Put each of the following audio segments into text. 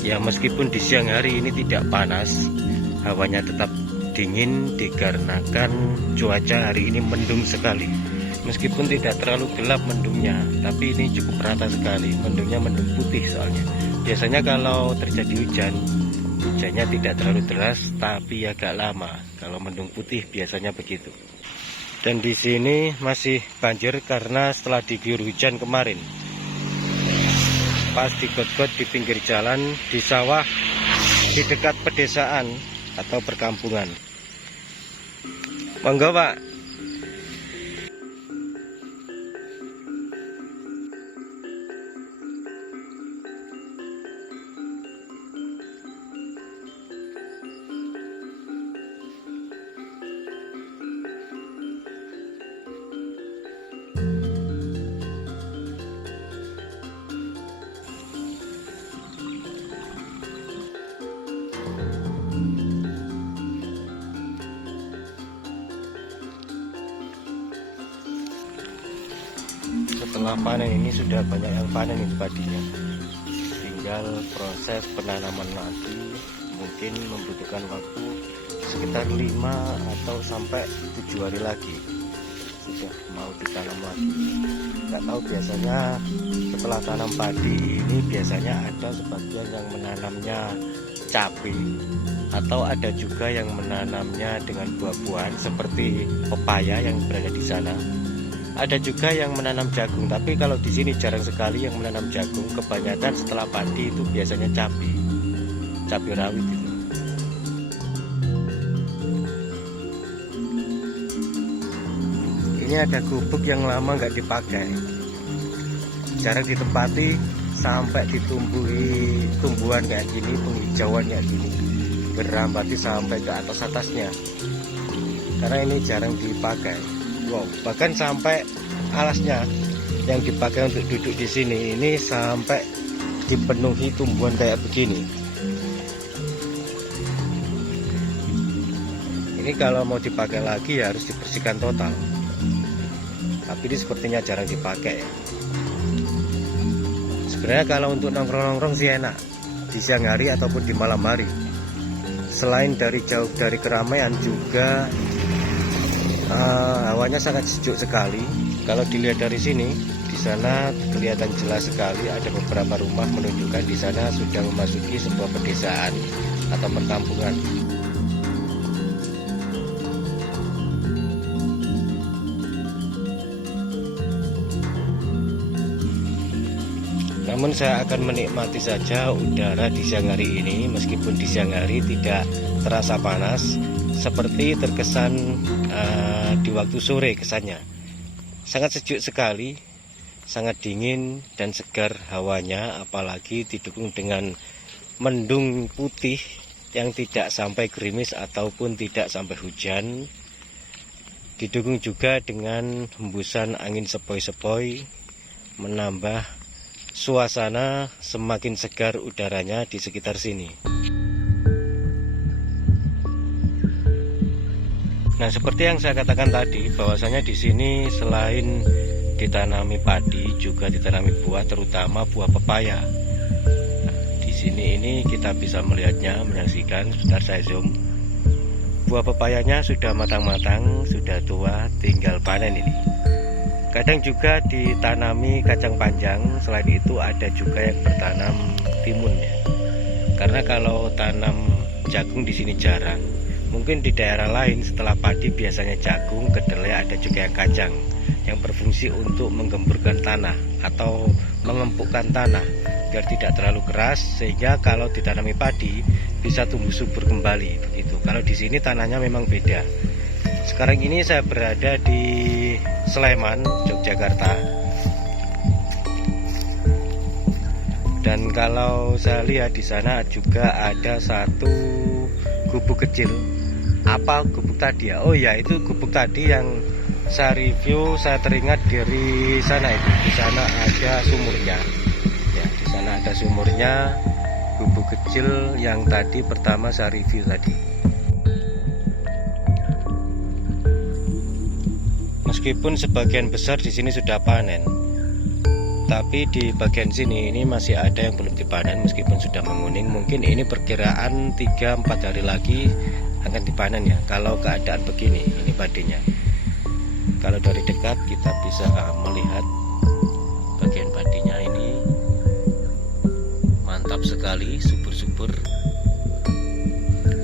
Ya, meskipun di siang hari ini tidak panas, hawanya tetap dingin dikarenakan cuaca hari ini mendung sekali. Meskipun tidak terlalu gelap mendungnya, tapi ini cukup rata sekali. Mendungnya mendung putih soalnya. Biasanya kalau terjadi hujan, hujannya tidak terlalu deras tapi agak lama. Kalau mendung putih biasanya begitu. Dan di sini masih banjir karena setelah diguyur hujan kemarin. Pas di got-got di pinggir jalan, di sawah, di dekat pedesaan atau perkampungan. Monggo, Pak. Setelah panen ini sudah banyak yang panen ini padinya, tinggal proses penanaman lagi. Mungkin membutuhkan waktu sekitar 5 atau sampai 7 hari lagi sudah mau ditanam lagi. Nggak tahu, biasanya setelah tanam padi ini biasanya ada sebagian yang menanamnya cabai, atau ada juga yang menanamnya dengan buah-buahan seperti pepaya yang berada di sana. Ada juga yang menanam jagung, tapi kalau di sini jarang sekali yang menanam jagung. Kebanyakan setelah padi itu biasanya cabai rawit itu. Ini ada gubuk yang lama nggak dipakai, jarang ditempati, sampai ditumbuhi tumbuhan kayak gini, penghijauan kayak gini, berambati sampai ke atasnya. Karena ini jarang dipakai. Wow, bahkan sampai alasnya yang dipakai untuk duduk di sini ini sampai dipenuhi tumbuhan kayak begini. Ini kalau mau dipakai lagi ya harus dibersihkan total. Tapi ini sepertinya jarang dipakai ya. Sebenarnya kalau untuk nongkrong-nongkrong sih enak di siang hari ataupun di malam hari. Selain dari jauh dari keramaian, juga hawanya sangat sejuk sekali. Kalau dilihat dari sini, di sana kelihatan jelas sekali ada beberapa rumah menunjukkan di sana sudah memasuki sebuah pedesaan atau perkampungan. Namun saya akan menikmati saja udara di siang hari ini, meskipun di siang hari tidak terasa panas seperti terkesan di waktu sore kesannya. Sangat sejuk sekali, sangat dingin dan segar hawanya, apalagi didukung dengan mendung putih yang tidak sampai gerimis ataupun tidak sampai hujan. Didukung juga dengan hembusan angin sepoi-sepoi, menambah suasana semakin segar udaranya di sekitar sini. Nah, seperti yang saya katakan tadi, bahwasanya di sini selain ditanami padi juga ditanami buah, terutama buah pepaya. Nah, di sini ini kita bisa melihatnya, menyaksikan. Sebentar saya zoom. Buah pepayanya sudah matang-matang, sudah tua, tinggal panen ini. Kadang juga ditanami kacang panjang. Selain itu ada juga yang bertanam timun ya. Karena kalau tanam jagung di sini jarang. Mungkin di daerah lain setelah padi biasanya jagung, kedelai, ada juga yang kacang yang berfungsi untuk menggemburkan tanah atau mengempukkan tanah biar tidak terlalu keras, sehingga kalau ditanami padi bisa tumbuh subur kembali begitu. Kalau di sini tanahnya memang beda. Sekarang ini saya berada di Sleman, Yogyakarta. Dan kalau saya lihat di sana juga ada satu gubuk kecil. Apa gubuk tadi ya? Oh ya, itu gubuk tadi yang saya review, saya teringat dari sana itu. Di sana ada sumurnya. Ya, di sana ada sumurnya, gubuk kecil yang tadi pertama saya review tadi. Meskipun sebagian besar di sini sudah panen, tapi di bagian sini ini masih ada yang belum dipanen meskipun sudah menguning. Mungkin ini perkiraan 3-4 hari lagi akan dipanen ya, kalau keadaan begini. Ini padinya. Kalau dari dekat kita bisa melihat bagian padinya ini mantap sekali, subur-subur.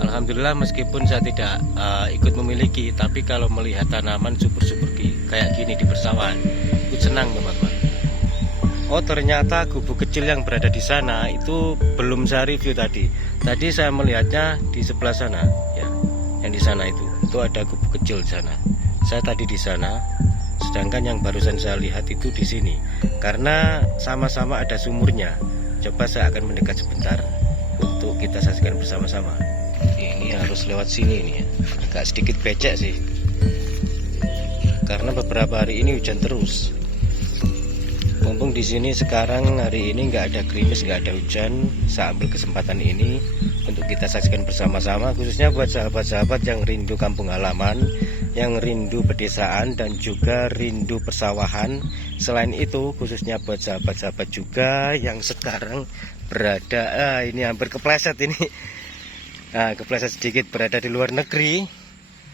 Alhamdulillah meskipun saya tidak ikut memiliki, tapi kalau melihat tanaman subur-subur kayak gini di persawahan, ikut senang teman-teman. Oh ternyata gubuk kecil yang berada di sana itu belum saya review tadi. Tadi saya melihatnya di sebelah sana, ya, yang di sana itu ada gubuk kecil di sana. Saya tadi di sana, sedangkan yang barusan saya lihat itu di sini. Karena sama-sama ada sumurnya. Coba saya akan mendekat sebentar untuk kita saksikan bersama-sama. Ini harus lewat sini ini ya. Agak sedikit becek sih. Karena beberapa hari ini hujan terus. Mumpung di sini sekarang hari ini nggak ada gerimis, nggak ada hujan, saya ambil kesempatan ini untuk kita saksikan bersama-sama, khususnya buat sahabat-sahabat yang rindu kampung halaman, yang rindu pedesaan dan juga rindu persawahan. Selain itu khususnya buat sahabat-sahabat juga yang sekarang berada ini hampir kepleset ini. Kepleset sedikit, berada di luar negeri.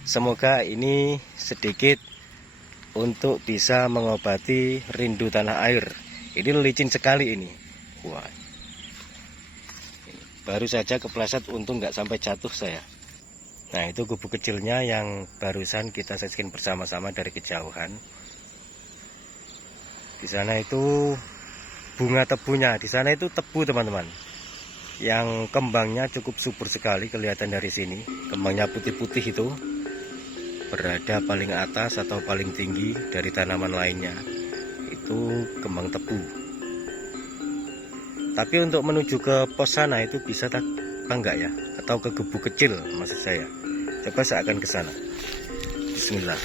Semoga ini sedikit untuk bisa mengobati rindu tanah air. Ini licin sekali ini. Wah, baru saja kepleset, untung nggak sampai jatuh saya. Nah itu gubuk kecilnya yang barusan kita saksikan bersama-sama dari kejauhan. Di sana itu bunga tebunya, di sana itu tebu teman-teman, yang kembangnya cukup subur sekali, kelihatan dari sini. Kembangnya putih-putih itu, berada paling atas atau paling tinggi dari tanaman lainnya. Itu kembang tebu. Tapi untuk menuju ke pos sana itu bisa tak enggak ya? Atau ke gubuk kecil maksud saya. Coba saya akan ke sana. Bismillah.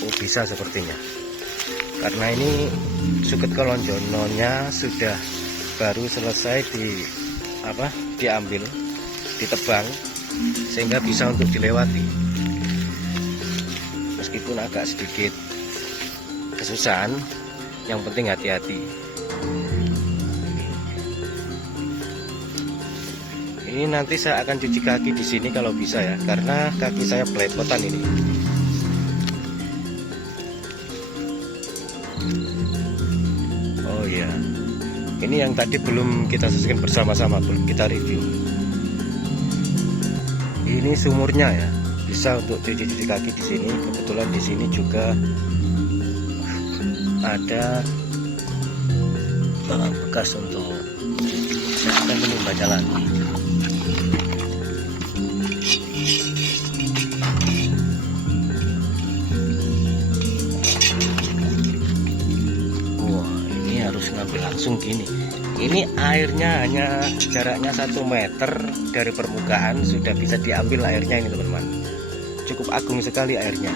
Oh bisa sepertinya. Karena ini Suket Kolonjononya sudah baru selesai diambil, ditebang, sehingga bisa untuk dilewati. Meskipun agak sedikit kesusahan, yang penting hati-hati. Ini nanti saya akan cuci kaki di sini kalau bisa ya, karena kaki saya belepotan ini. Oh iya, ini yang tadi belum kita saksikan bersama-sama, belum kita review. Ini sumurnya ya, bisa untuk cuci-cuci kaki di sini. Kebetulan di sini juga ada bekas untuk saya akan menimba jalan. Harus ngambil langsung gini. Ini airnya hanya jaraknya 1 meter dari permukaan, sudah bisa diambil airnya ini teman-teman. Cukup agung sekali airnya.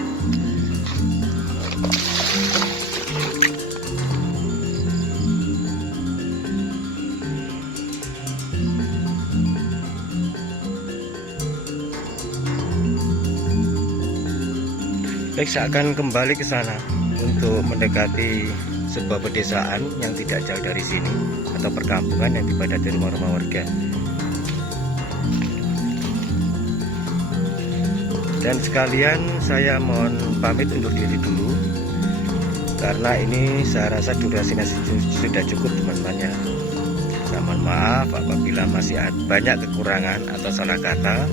Baik, saya akan kembali ke sana untuk mendekati sebuah pedesaan yang tidak jauh dari sini, atau perkampungan yang dipadati rumah-rumah warga. Dan sekalian saya mohon pamit undur diri dulu, karena ini saya rasa durasinya sudah cukup teman-teman ya. Saya mohon maaf apabila masih banyak kekurangan atau salah kata.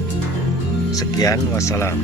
Sekian, wassalam.